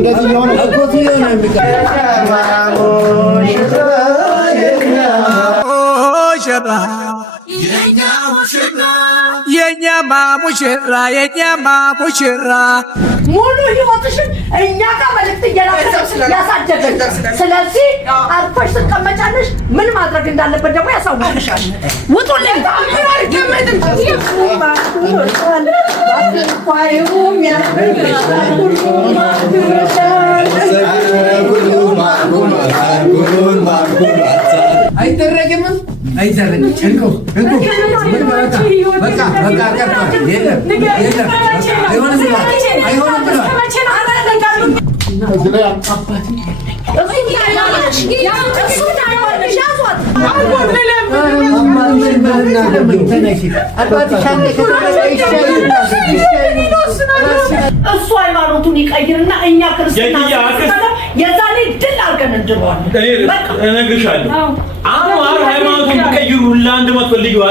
እንደዚህ የሆነ እኮት የሆነ የኛ ሙሽራ ሙሉ ህይወትሽን እኛ ጋር መልእክት እየላከሽ ያሳደገሽ። ስለዚህ አርፈሽ ትቀመጫለሽ። ምን ማድረግ እንዳለበት ደግሞ ያሳውቅሻል። ውጡልኝ። አይደረግም አይደረግም። እንኩ በቃ የለም አይሆንም ብሏል። እሱ ሃይማኖቱን ይቀይርና እኛ ክርስትና የዛሬ ድል አድርገን እንድንዋለን። እነግርሻለሁ። አሁን ሃይማኖቱን ቀይሩ። ለአንድ መትፈልጊው